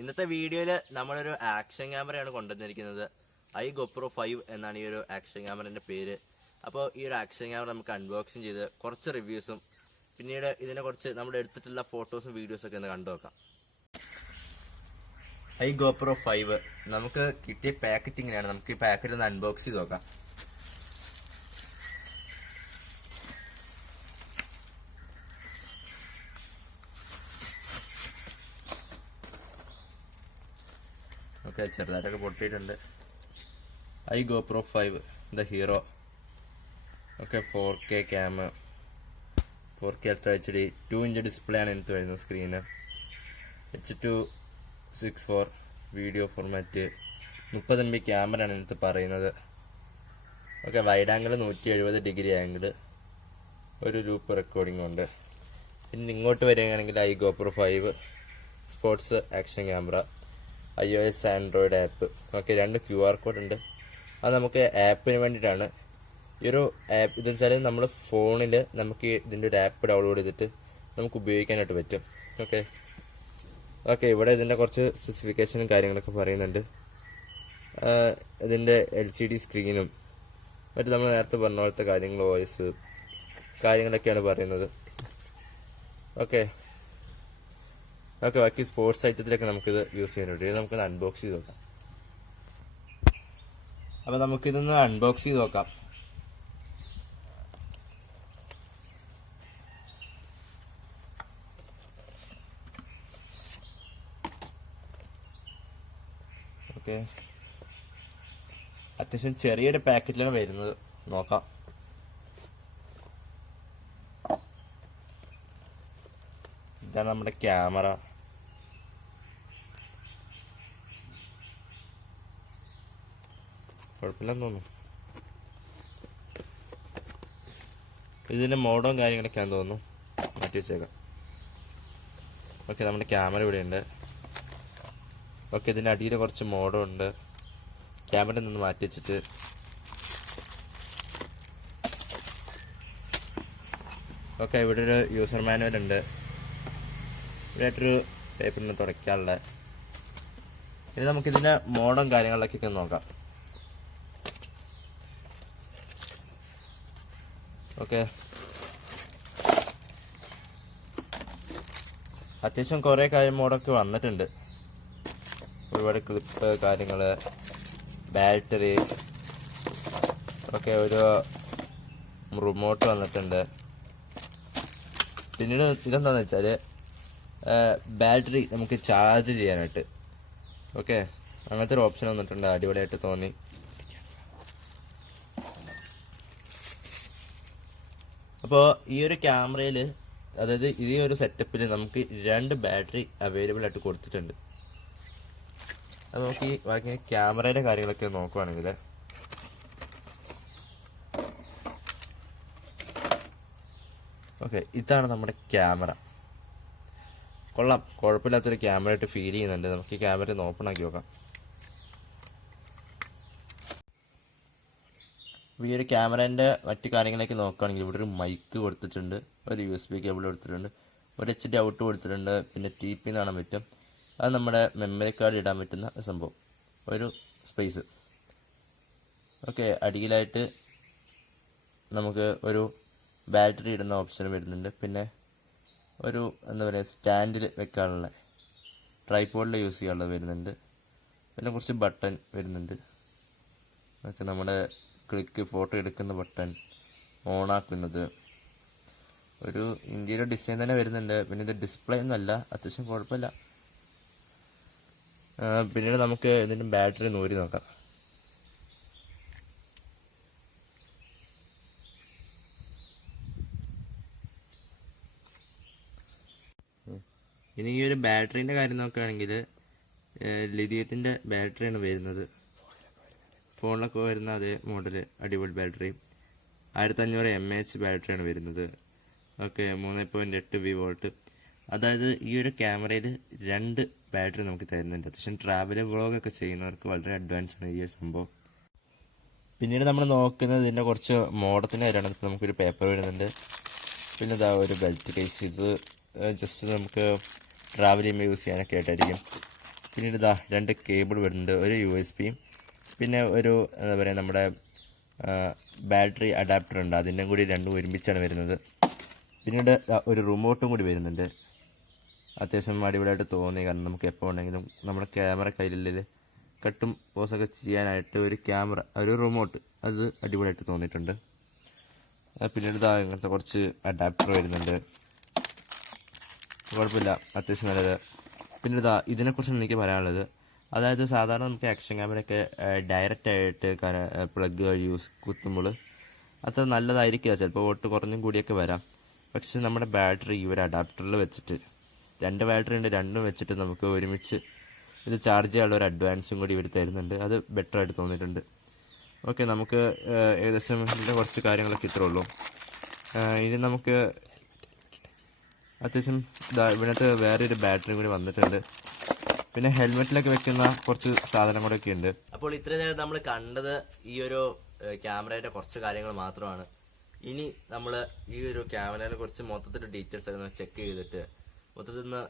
ഇന്നത്തെ വീഡിയോയിൽ നമ്മളൊരു ആക്ഷൻ ക്യാമറയാണ് കൊണ്ടുവന്നിരിക്കുന്നത്. iGoPro 5 എന്നാണ് ഈ ഒരു ആക്ഷൻ ക്യാമറയുടെ പേര്. അപ്പോൾ ഈ ഒരു ആക്ഷൻ ക്യാമറ നമുക്ക് അൺബോക്സിങ് ചെയ്ത് കുറച്ച് റിവ്യൂസും പിന്നീട് ഇതിനെ കുറച്ച് നമ്മൾ എടുത്തിട്ടുള്ള ഫോട്ടോസും വീഡിയോസൊക്കെ ഒന്ന് കണ്ടു നോക്കാം. iGoPro 5 നമുക്ക് കിട്ടിയ പാക്കറ്റ് ഇങ്ങനെയാണ്. നമുക്ക് ഈ പാക്കറ്റ് ഒന്ന് അൺബോക്സ് ചെയ്ത് നോക്കാം. ഓക്കെ, ചെറുതായിട്ടൊക്കെ പൊട്ടിയിട്ടുണ്ട്. iGoPro 5 the hero. Okay, 4K ക്യാമ, 4K Ultra HD, 2-inch display ആണ് എനിക്ക് വരുന്നത്. Screen H.264 video format, 30 MB ക്യാമറയാണ് എനിക്ക് പറയുന്നത്. Okay, wide angle 170 degree angle, ഒരു ലൂപ്പ് റെക്കോർഡിംഗ് ഉണ്ട്. പിന്നെ ഇങ്ങോട്ട് വരികയാണെങ്കിൽ iGoPro 5 sports action camera, iOS Android app. Okay, 2 QR code ഉണ്ട്. അത് നമുക്ക് ആപ്പിന് വേണ്ടിയിട്ടാണ്. ഈ ഒരു ആപ്പ് ഇതെന്ന് വെച്ചാൽ നമ്മൾ ഫോണിൽ നമുക്ക് ഇതിൻ്റെ ഒരു ആപ്പ് ഡൗൺലോഡ് ചെയ്തിട്ട് നമുക്ക് ഉപയോഗിക്കാനായിട്ട് പറ്റും. ഓക്കെ, ഇവിടെ ഇതിൻ്റെ കുറച്ച് സ്പെസിഫിക്കേഷനും കാര്യങ്ങളൊക്കെ പറയുന്നുണ്ട്. ഇതിൻ്റെ LCD സ്ക്രീനും മറ്റു നമ്മൾ നേരത്തെ പറഞ്ഞ പോലത്തെ കാര്യങ്ങൾ, വോയിസ് കാര്യങ്ങളൊക്കെയാണ് പറയുന്നത്. ഓക്കെ, ബാക്കി സ്പോർട്സ് ഐറ്റത്തിലൊക്കെ നമുക്കിത് യൂസ് ചെയ്യാനുണ്ട്. ഇത് നമുക്കൊന്ന് അൺബോക്സ് ചെയ്ത് നോക്കാം. അപ്പോൾ നമുക്കിതൊന്ന് അൺബോക്സ് ചെയ്ത് നോക്കാം. ഓക്കെ, അത്യാവശ്യം ചെറിയൊരു പാക്കറ്റിലാണ് വരുന്നത്. നോക്കാം. ഇതാണ് നമ്മുടെ ക്യാമറ. കുഴപ്പമില്ലെന്ന് തോന്നുന്നു. ഇതിൻ്റെ മോഡും കാര്യങ്ങളൊക്കെയാണെന്ന് തോന്നുന്നു. മാറ്റി വെച്ചേക്കാം. ഓക്കെ, നമ്മുടെ ക്യാമറ ഇവിടെ ഉണ്ട്. ഓക്കെ, ഇതിൻ്റെ അടിയിൽ കുറച്ച് മോഡും ഉണ്ട്. ക്യാമറ നിന്ന് മാറ്റി വെച്ചിട്ട് ഓക്കെ, ഇവിടെ ഒരു യൂസർ മാനുവൽ ഉണ്ട്. ഇവിടെയായിട്ടൊരു പേപ്പറിന് തുടയ്ക്കാനുള്ള. ഇനി നമുക്കിതിൻ്റെ മോഡും കാര്യങ്ങളിലൊക്കെ നോക്കാം. ഓക്കെ, അത്യാവശ്യം കുറേ മോഡൊക്കെ വന്നിട്ടുണ്ട്. ഒരുപാട് ക്ലിപ്പ് കാര്യങ്ങൾ, ബാറ്ററി, ഒക്കെ ഒരു റിമോട്ട് വന്നിട്ടുണ്ട്. പിന്നീട് ഇതെന്താണെന്ന് വെച്ചാൽ ബാറ്ററി നമുക്ക് ചാർജ് ചെയ്യാനായിട്ട്. ഓക്കെ, അങ്ങനത്തെ ഒരു ഓപ്ഷൻ വന്നിട്ടുണ്ട്. അടിപൊളിയായിട്ട് തോന്നി. അപ്പോൾ ഈ ഒരു ക്യാമറയിൽ, അതായത് ഈ ഒരു സെറ്റപ്പിൽ നമുക്ക് 2 ബാറ്ററി അവൈലബിൾ ആയിട്ട് കൊടുത്തിട്ടുണ്ട്. അത് നോക്കി ബാക്കി ക്യാമറയുടെ കാര്യങ്ങളൊക്കെ നോക്കുവാണെങ്കിൽ ഓക്കെ, ഇതാണ് നമ്മുടെ ക്യാമറ. കൊള്ളാം, കുഴപ്പമില്ലാത്തൊരു ക്യാമറ ആയിട്ട് ഫീൽ ചെയ്യുന്നുണ്ട്. നമുക്ക് ഈ ക്യാമറ ഒന്ന് ഓപ്പൺ ആക്കി നോക്കാം. ഈ ഒരു ക്യാമറേൻ്റെ മറ്റു കാര്യങ്ങളൊക്കെ നോക്കുകയാണെങ്കിൽ ഇവിടെ ഒരു മൈക്ക് കൊടുത്തിട്ടുണ്ട്, ഒരു USB കേബിൾ കൊടുത്തിട്ടുണ്ട്, ഒരു HD ഔട്ട് കൊടുത്തിട്ടുണ്ട്, പിന്നെ TP കാണാൻ പറ്റും. അത് നമ്മുടെ മെമ്മറി കാർഡ് ഇടാൻ പറ്റുന്ന സംഭവം, ഒരു സ്പേസ്. ഓക്കെ, അടിയിലായിട്ട് നമുക്ക് ഒരു ബാറ്ററി ഇടുന്ന ഓപ്ഷൻ വരുന്നുണ്ട്. പിന്നെ ഒരു എന്താ പറയുക, സ്റ്റാൻഡിൽ വെക്കാനുള്ള, ട്രൈപോഡിൽ യൂസ് ചെയ്യാനുള്ളത് വരുന്നുണ്ട്. പിന്നെ കുറച്ച് ബട്ടൺ വരുന്നുണ്ട്. ഓക്കെ, നമ്മുടെ ക്ലിക്ക് ഫോട്ടോ എടുക്കുന്ന ബട്ടൺ, ഓണാക്കുന്നത്, ഒരു ഇന്ത്യയുടെ ഡിസൈൻ തന്നെ വരുന്നുണ്ട്. പിന്നെ ഇത് ഡിസ്പ്ലേ ഒന്നുമല്ല, അത്യാവശ്യം കുഴപ്പമില്ല. പിന്നീട് നമുക്ക് ഇതിൻ്റെ ബാറ്ററി നൂരി നോക്കാം. ഇനി ഈ ഒരു ബാറ്ററീൻ്റെ കാര്യം നോക്കുകയാണെങ്കിൽ ലിഥിയത്തിൻ്റെ ബാറ്ററിയാണ് വരുന്നത്. ഫോണിലൊക്കെ വരുന്ന അതേ മോഡൽ അടിപൊളി ബാറ്ററി. 1500 mAh ബാറ്ററിയാണ് വരുന്നത്. Okay, 3.8 volt. അതായത് ഈ ഒരു ക്യാമറയിൽ 2 ബാറ്ററി നമുക്ക് തരുന്നുണ്ട്. അത്യാവശ്യം ട്രാവൽ വ്ളോഗൊക്കെ ചെയ്യുന്നവർക്ക് വളരെ അഡ്വാൻസ് ആണ് ഈ സംഭവം. പിന്നീട് നമ്മൾ നോക്കുന്നത് ഇതിൻ്റെ കുറച്ച് മോഡത്തിൻ്റെ കാര്യമാണ്. ഇപ്പോൾ നമുക്കൊരു പേപ്പർ വരുന്നുണ്ട്. പിന്നെ ഇതാ ഒരു ബെൽറ്റ് കേസ്. ഇത് ജസ്റ്റ് നമുക്ക് ട്രാവൽ ചെയ്യുമ്പോൾ യൂസ് ചെയ്യാനൊക്കെ ആയിട്ടായിരിക്കും. പിന്നീട് ഇതാ 2 കേബിൾ വരുന്നുണ്ട്, ഒരു USB പിന്നെ ഒരു എന്താ പറയുക നമ്മുടെ ബാറ്ററി അഡാപ്റ്റർ ഉണ്ട്, അതിൻ്റെ കൂടി രണ്ടും ഒരുമിച്ചാണ് വരുന്നത്. പിന്നീട് ഒരു റിമോട്ടും കൂടി വരുന്നുണ്ട്. അത്യാവശ്യം അടിപൊളിയായിട്ട് തോന്നി, കാരണം നമുക്ക് എപ്പോൾ ഉണ്ടെങ്കിലും നമ്മുടെ ക്യാമറ കയ്യിലില്ല കട്ടും പോസൊക്കെ ചെയ്യാനായിട്ട് ഒരു റിമോട്ട് അത് അടിപൊളിയായിട്ട് തോന്നിയിട്ടുണ്ട്. പിന്നീട് ഇതാ ഇങ്ങനത്തെ കുറച്ച് അഡാപ്റ്റർ വരുന്നുണ്ട്, കുഴപ്പമില്ല, അത്യാവശ്യം നല്ലത്. പിന്നെ ഇതാ ഇതിനെക്കുറിച്ചാണ് എനിക്ക് പറയാനുള്ളത്. അതായത് സാധാരണ നമുക്ക് ആക്ഷൻ ക്യാമറയൊക്കെ ഡയറക്റ്റ് ആയിട്ട് പ്ലഗ് വഴി കുത്തുമ്പോൾ അത്ര നല്ലതായിരിക്കില്ല, ചിലപ്പോൾ വോട്ട് കുറഞ്ഞും കൂടിയൊക്കെ വരാം. പക്ഷെ നമ്മുടെ ബാറ്ററി ഈ ഒരു അഡാപ്റ്ററിൽ വെച്ചിട്ട് 2 ബാറ്ററി ഉണ്ട്, രണ്ടും വെച്ചിട്ട് നമുക്ക് ഒരുമിച്ച് ഇത് ചാർജ് ചെയ്യാനുള്ള ഒരു അഡ്വാൻസും കൂടി ഇവർ തരുന്നുണ്ട്. അത് ബെറ്റർ ആയിട്ട് തോന്നിയിട്ടുണ്ട്. ഓക്കെ, നമുക്ക് ഏകദേശം ഇതിൻ്റെ കുറച്ച് കാര്യങ്ങളൊക്കെ ഇത്രേ ഉള്ളൂ. ഇനി നമുക്ക് അത്യാവശ്യം ഇവിടുത്തെ വേറൊരു ബാറ്ററിയും കൂടി വന്നിട്ടുണ്ട്. പിന്നെ ഹെൽമെറ്റിലൊക്കെ വെക്കുന്ന കുറച്ച് സാധനങ്ങളൊക്കെ ഉണ്ട്. അപ്പോൾ ഇത്രയും നേരം നമ്മൾ കണ്ടത് ഈ ഒരു ക്യാമറയുടെ കുറച്ച് കാര്യങ്ങൾ മാത്രമാണ്. ഇനി നമ്മൾ ഈ ഒരു ക്യാമറയെ കുറിച്ച് മൊത്തത്തിൽ ഡീറ്റെയിൽസ് ഒക്കെ ചെക്ക് ചെയ്തിട്ട് മൊത്തത്തിൽ നിന്ന്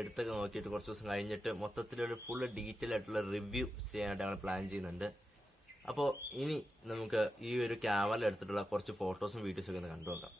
എടുത്തൊക്കെ നോക്കിയിട്ട് കുറച്ച് ദിവസം കഴിഞ്ഞിട്ട് മൊത്തത്തിലൊരു ഫുൾ ഡീറ്റെയിൽ ആയിട്ടുള്ള റിവ്യൂ ചെയ്യാനായിട്ട് ഞങ്ങൾ പ്ലാൻ ചെയ്യുന്നുണ്ട്. അപ്പോൾ ഇനി നമുക്ക് ഈ ഒരു ക്യാമറയിൽ എടുത്തിട്ടുള്ള കുറച്ച് ഫോട്ടോസും വീഡിയോസും ഒക്കെ ഒന്ന് കണ്ടു നോക്കാം.